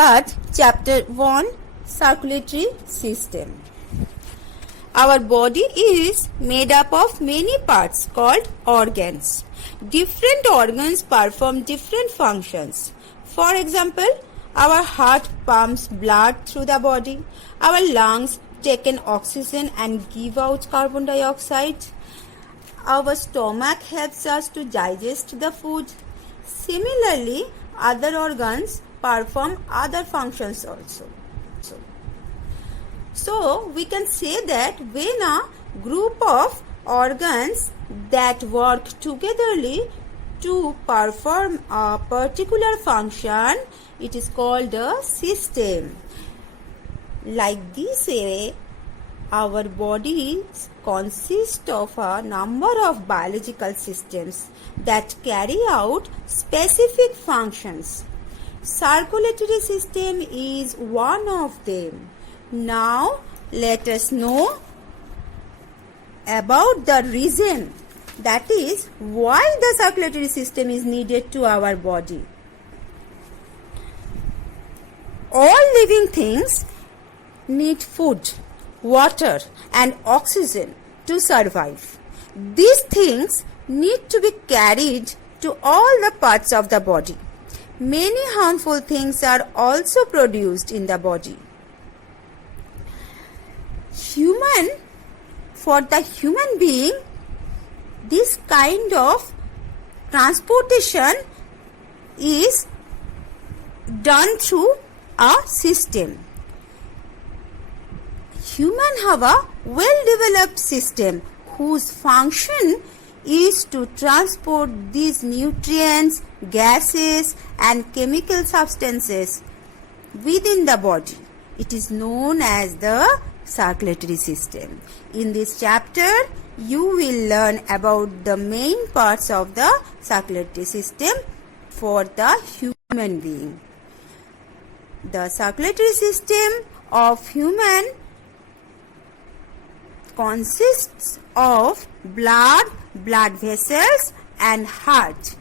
start chapter 1, circulatory system. Our body is made up of many parts called organs. Different organs perform different functions. For example, our heart pumps blood through the body. Our lungs take in oxygen and give out carbon dioxide. Our stomach helps us to digest the food. Similarly, other organs perform other functions also. So, we can say that when a group of organs that work togetherly to perform a particular function, it is called a system. Like this way, our bodies consist of a number of biological systems that carry out specific functions. Circulatory system is one of them. Now, let us know about the reason, that is, why the circulatory system is needed to our body. All living things need food, water and oxygen to survive. These things need to be carried to all the parts of the body. Many harmful things are also produced in the body. For the human being, this kind of transportation is done through a system. Humans have a well-developed system whose function is to transport these nutrients, gases and chemical substances within the body. It is known as the circulatory system. In this chapter, you will learn about the main parts of the circulatory system for the human being. The circulatory system of human consists of blood vessels and heart.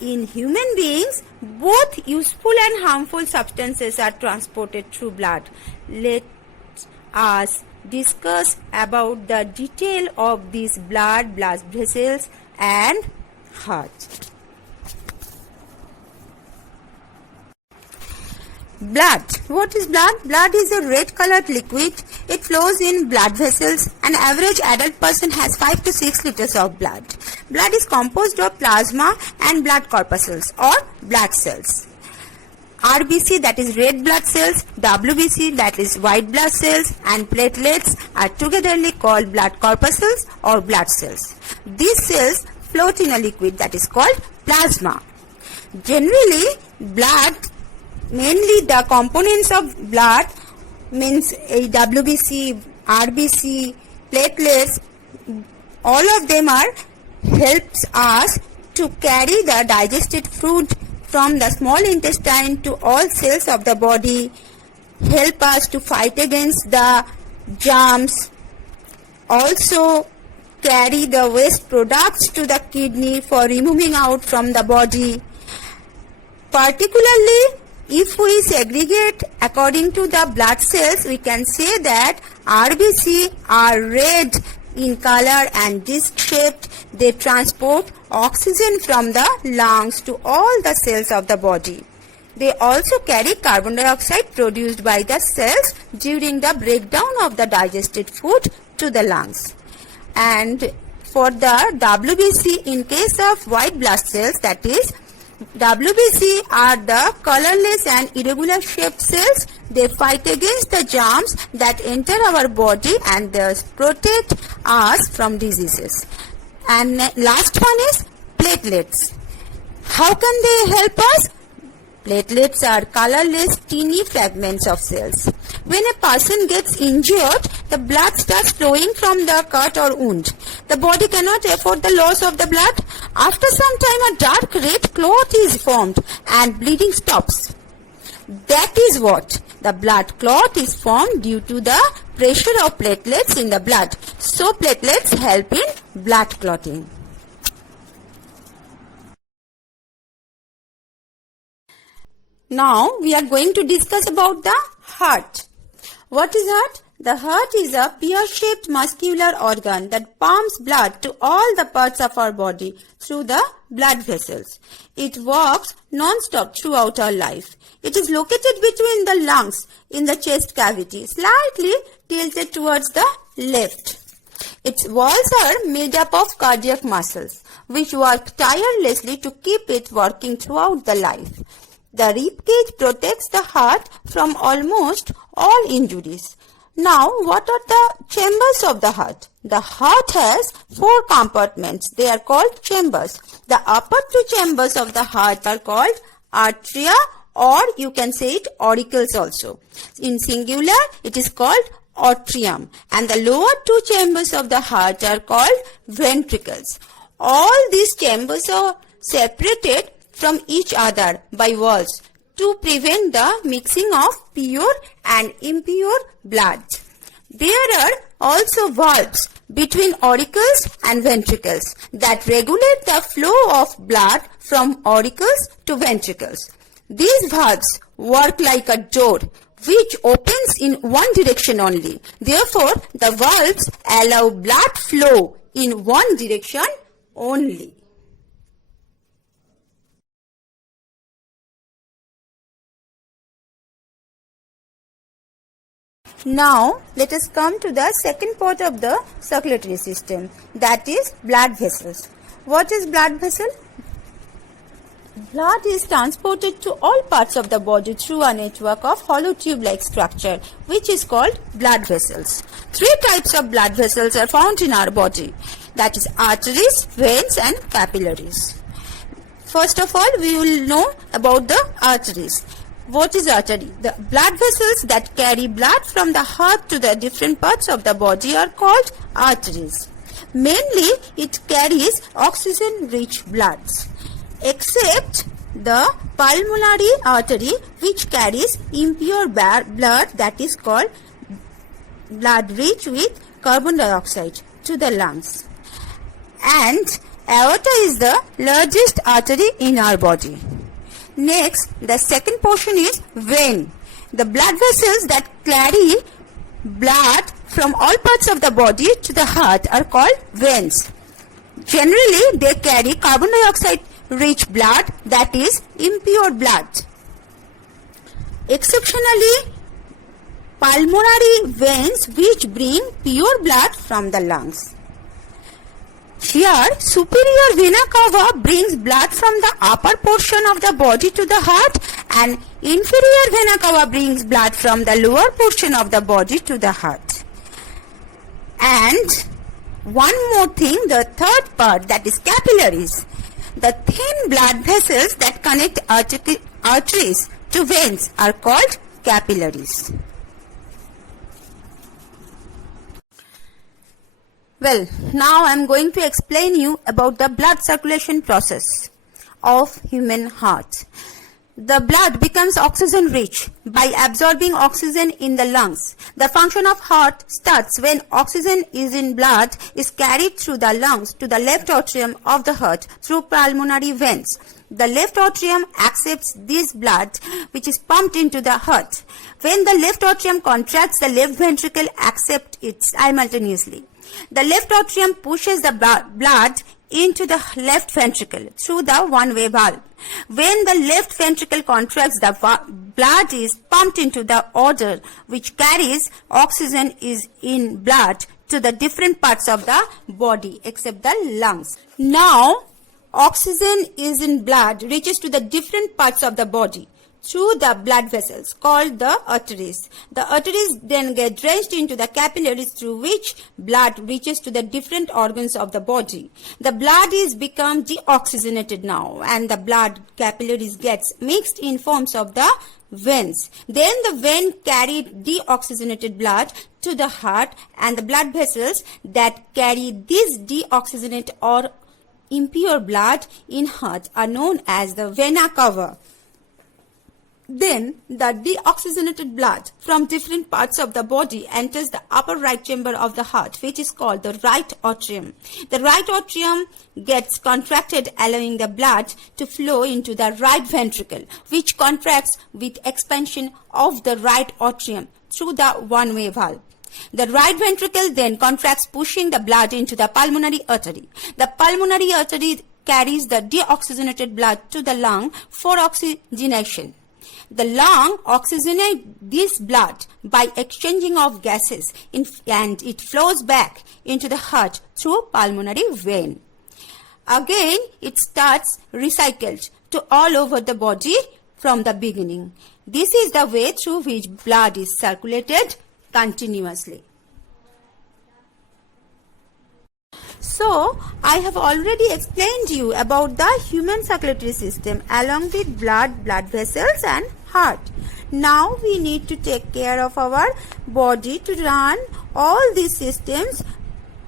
In human beings, both useful and harmful substances are transported through blood. Let us discuss about the detail of these blood vessels and heart. Blood. What is blood? Blood is a red colored liquid. It flows in blood vessels. An average adult person has 5 to 6 liters of blood. Blood is composed of plasma and blood corpuscles or blood cells. RBC, that is red blood cells, WBC, that is white blood cells, and platelets are togetherly called blood corpuscles or blood cells. These cells float in a liquid that is called plasma. Generally, blood, mainly the components of blood, means WBC, RBC, platelets, all of them helps us to carry the digested food from the small intestine to all cells of the body, help us to fight against the germs, also carry the waste products to the kidney for removing out from the body. Particularly, if we segregate according to the blood cells, we can say that RBC are red in color and disc shaped. They transport oxygen from the lungs to all the cells of the body. They also carry carbon dioxide produced by the cells during the breakdown of the digested food to the lungs. And for the WBC, in case of white blood cells, that is, WBC are the colorless and irregular shaped cells. They fight against the germs that enter our body and thus protect us from diseases. And last one is platelets. How can they help us? Platelets are colorless, teeny fragments of cells. When a person gets injured, the blood starts flowing from the cut or wound. The body cannot afford the loss of the blood. After some time, a dark red clot is formed and bleeding stops. That is what? The blood clot is formed due to the pressure of platelets in the blood. So, platelets help in blood clotting. Now we are going to discuss about the heart. What is heart? The heart is a pear-shaped muscular organ that pumps blood to all the parts of our body through the blood vessels. It works non-stop throughout our life. It is located between the lungs in the chest cavity, slightly tilted towards the left. Its walls are made up of cardiac muscles, which work tirelessly to keep it working throughout the life. The ribcage protects the heart from almost all injuries. Now, what are the chambers of the heart? The heart has 4 compartments. They are called chambers. The upper 2 chambers of the heart are called atria, or you can say it auricles also. In singular, it is called atrium. And the lower 2 chambers of the heart are called ventricles. All these chambers are separated from each other by walls to prevent the mixing of pure and impure blood. There are also valves between auricles and ventricles that regulate the flow of blood from auricles to ventricles. These valves work like a door which opens in one direction only. Therefore, the valves allow blood flow in one direction only. Now, let us come to the second part of the circulatory system, that is blood vessels. What is blood vessel? Blood is transported to all parts of the body through a network of hollow tube-like structure, which is called blood vessels. 3 types of blood vessels are found in our body, that is arteries, veins and capillaries. First of all, we will know about the arteries. What is artery? The blood vessels that carry blood from the heart to the different parts of the body are called arteries. Mainly, it carries oxygen-rich bloods, except the pulmonary artery, which carries impure blood, that is called blood rich with carbon dioxide to the lungs. And aorta is the largest artery in our body. Next, the second portion is vein. The blood vessels that carry blood from all parts of the body to the heart are called veins. Generally, they carry carbon dioxide rich blood, that is impure blood. Exceptionally, pulmonary veins which bring pure blood from the lungs. Here, superior vena cava brings blood from the upper portion of the body to the heart, and inferior vena cava brings blood from the lower portion of the body to the heart. And one more thing, the third part, that is capillaries. The thin blood vessels that connect arteries to veins are called capillaries. Well, now I am going to explain you about the blood circulation process of human heart. The blood becomes oxygen rich by absorbing oxygen in the lungs. The function of heart starts when oxygen is in blood is carried through the lungs to the left atrium of the heart through pulmonary veins. The left atrium accepts this blood which is pumped into the heart. When the left atrium contracts, the left ventricle accepts it simultaneously. The left atrium pushes the blood into the left ventricle through the one-way valve. When the left ventricle contracts, the blood is pumped into the order which carries oxygen is in blood to the different parts of the body except the lungs. Now, oxygen is in blood reaches to the different parts of the body through the blood vessels called the arteries. The arteries then get drenched into the capillaries through which blood reaches to the different organs of the body. The blood is become deoxygenated now, and the blood capillaries gets mixed in forms of the veins. Then the vein carried deoxygenated blood to the heart, and the blood vessels that carry this deoxygenated or impure blood in heart are known as the vena cava. Then the deoxygenated blood from different parts of the body enters the upper right chamber of the heart, which is called the right atrium. The right atrium gets contracted, allowing the blood to flow into the right ventricle, which contracts with expansion of the right atrium through the one-way valve. The right ventricle then contracts, pushing the blood into the pulmonary artery. The pulmonary artery carries the deoxygenated blood to the lung for oxygenation. The lung oxygenates this blood by exchanging of gases and it flows back into the heart through pulmonary vein. Again, it starts recycled to all over the body from the beginning. This is the way through which blood is circulated continuously. So, I have already explained you about the human circulatory system along with blood vessels and heart. Now we need to take care of our body to run all these systems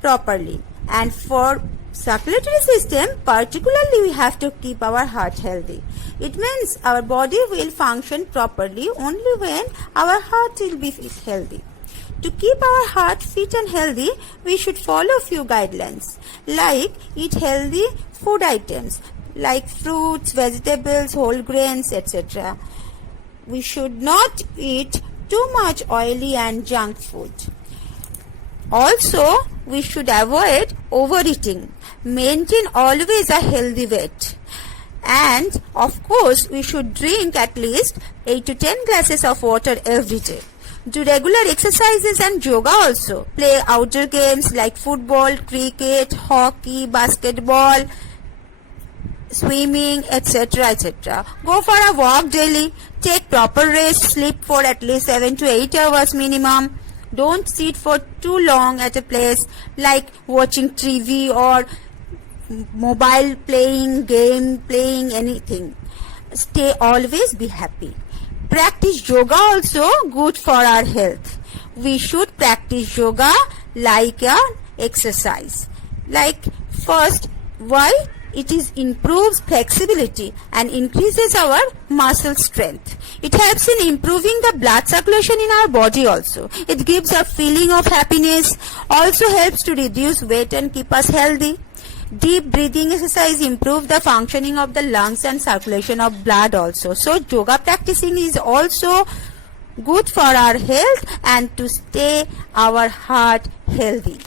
properly. And for circulatory system, particularly we have to keep our heart healthy. It means our body will function properly only when our heart will be healthy. To keep our heart fit and healthy, we should follow few guidelines like eat healthy food items like fruits, vegetables, whole grains, etc. We should not eat too much oily and junk food. Also, we should avoid overeating. Maintain always a healthy weight. And of course, we should drink at least 8 to 10 glasses of water every day. Do regular exercises and yoga also. Play outdoor games like football, cricket, hockey, basketball, swimming, etc. etc. Go for a walk daily. Take proper rest. Sleep for at least 7 to 8 hours minimum. Don't sit for too long at a place like watching TV or mobile playing, game playing, anything. Stay always be happy. Practice yoga also good for our health. We should practice yoga like an exercise. Like first, why? It improves flexibility and increases our muscle strength. It helps in improving the blood circulation in our body also. It gives a feeling of happiness. Also helps to reduce weight and keep us healthy. Deep breathing exercise improve the functioning of the lungs and circulation of blood also. So yoga practicing is also good for our health and to stay our heart healthy.